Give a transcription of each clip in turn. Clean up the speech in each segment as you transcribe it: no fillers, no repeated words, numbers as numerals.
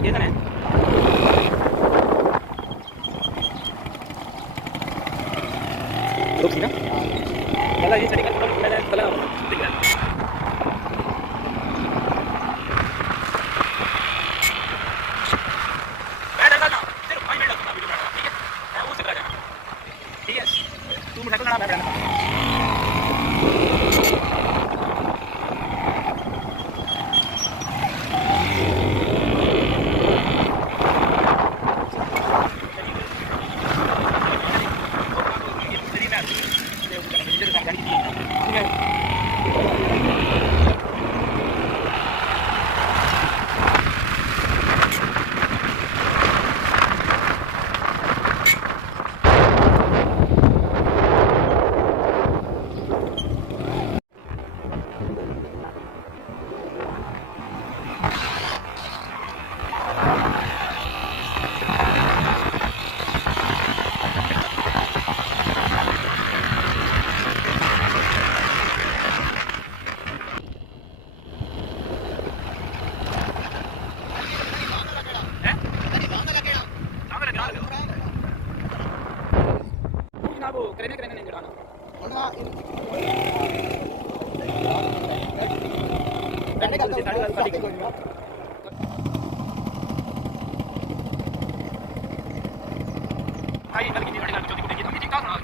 itu dia kan ya? Grup sih na? Wala yun, tadi kan pala tinggal. तू motorcycle ना मैं बैठना वो करने करने नहीं गिराना करने का तो साड़ी वाली ठीक है भाई कल की गाड़ी का चौथी को देखिए तो ठीक ठाक ना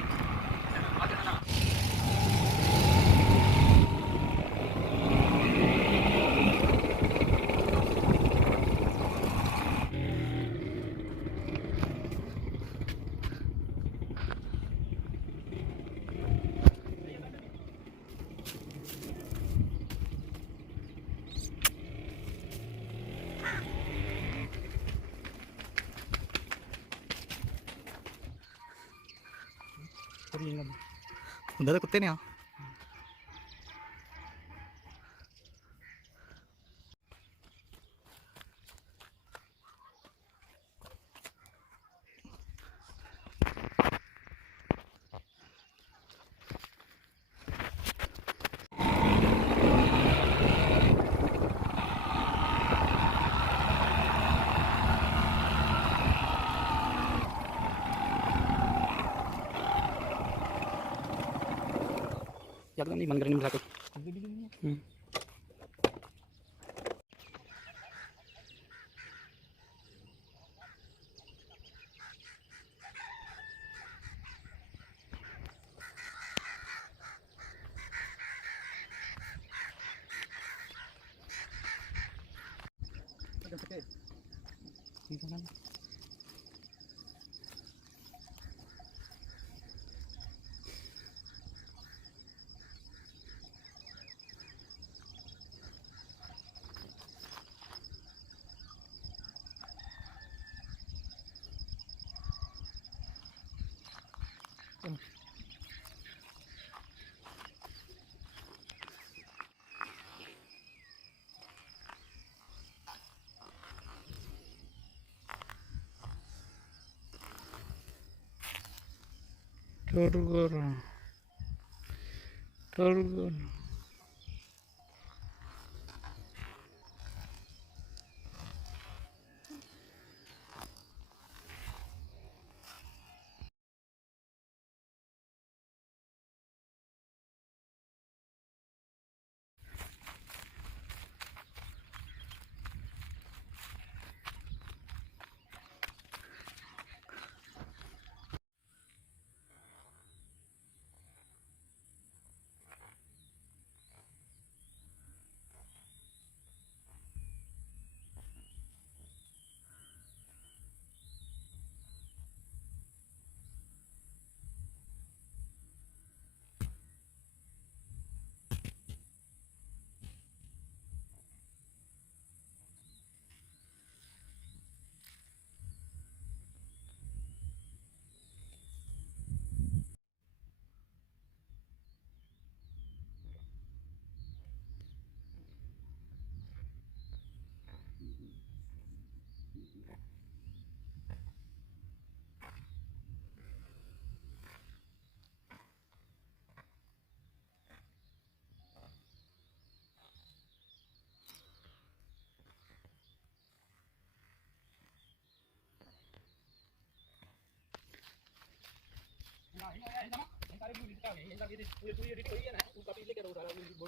ਹੁੰਦਾ ਤਾਂ ਕੁੱਤੇ ਨੇ ਆ एकदम नहीं बंद करने मिला के Turgun.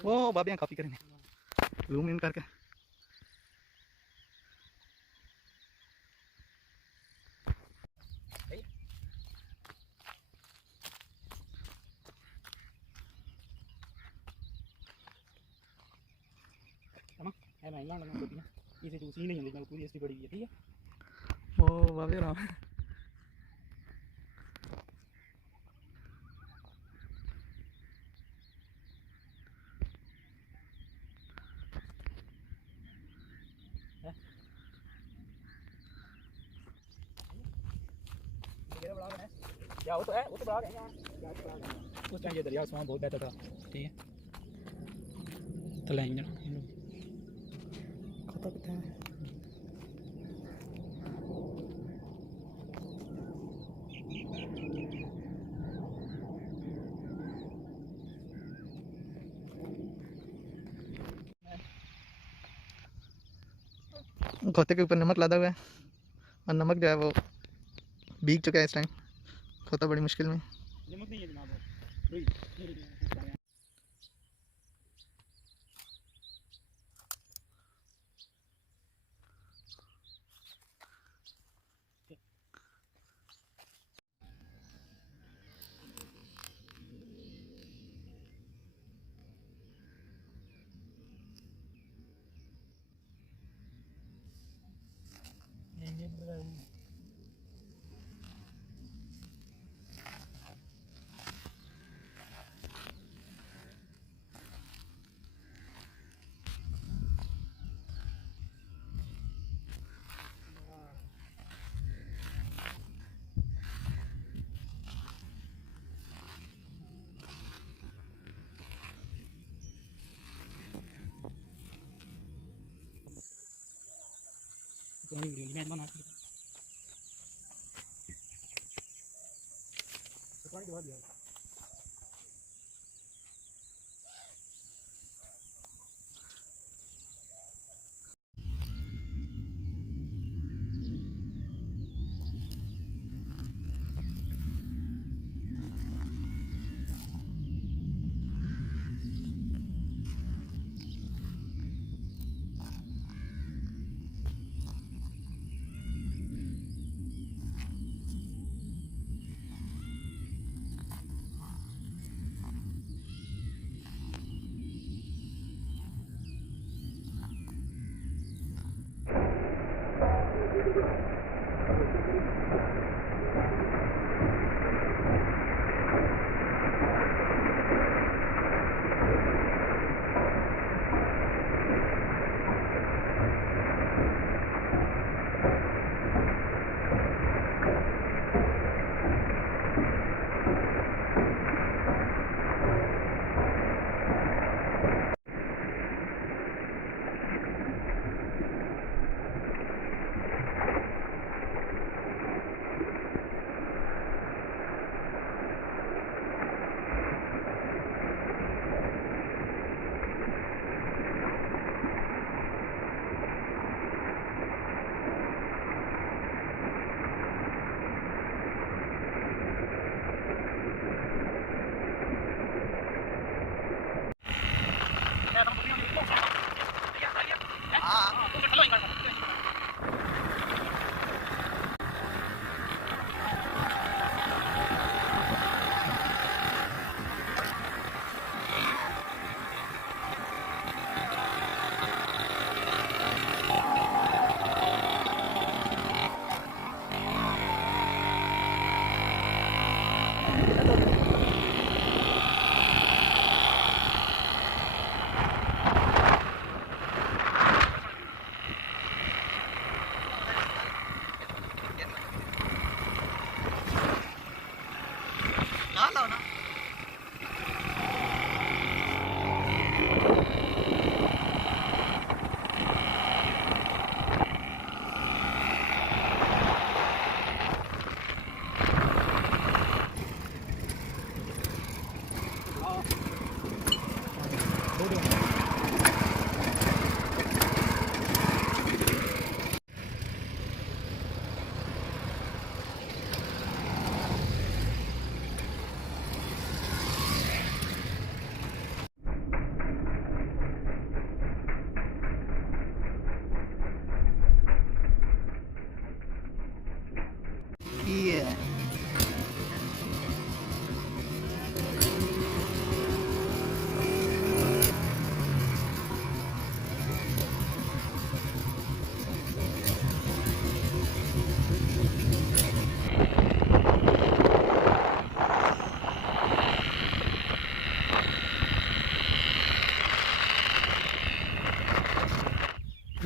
वो बाबियाँ कॉपी करेंगे जूम इन करके। इसे तो सीन नहीं है पूरी हिस्ट्री पड़ी हुई है ठीक है। वो बाबे राम क्या वो तो है, वो तो बड़ा है यहाँ। उस टाइम ये दरिया उस्मान बहुत बहता था ठीक है। तो लाएंगे ना खाता पीते हैं। खोते के ऊपर नमक लादा हुआ है और नमक जो है वो भीग चुका है इस टाइम। खोता बड़ी मुश्किल में। नमक नहीं है जनाब।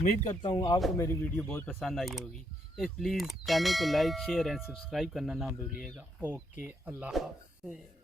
उम्मीद करता हूँ आपको मेरी वीडियो बहुत पसंद आई होगी। प्लीज़ चैनल को लाइक शेयर एंड सब्सक्राइब करना ना भूलिएगा। ओके, अल्लाह हाफ़िज़।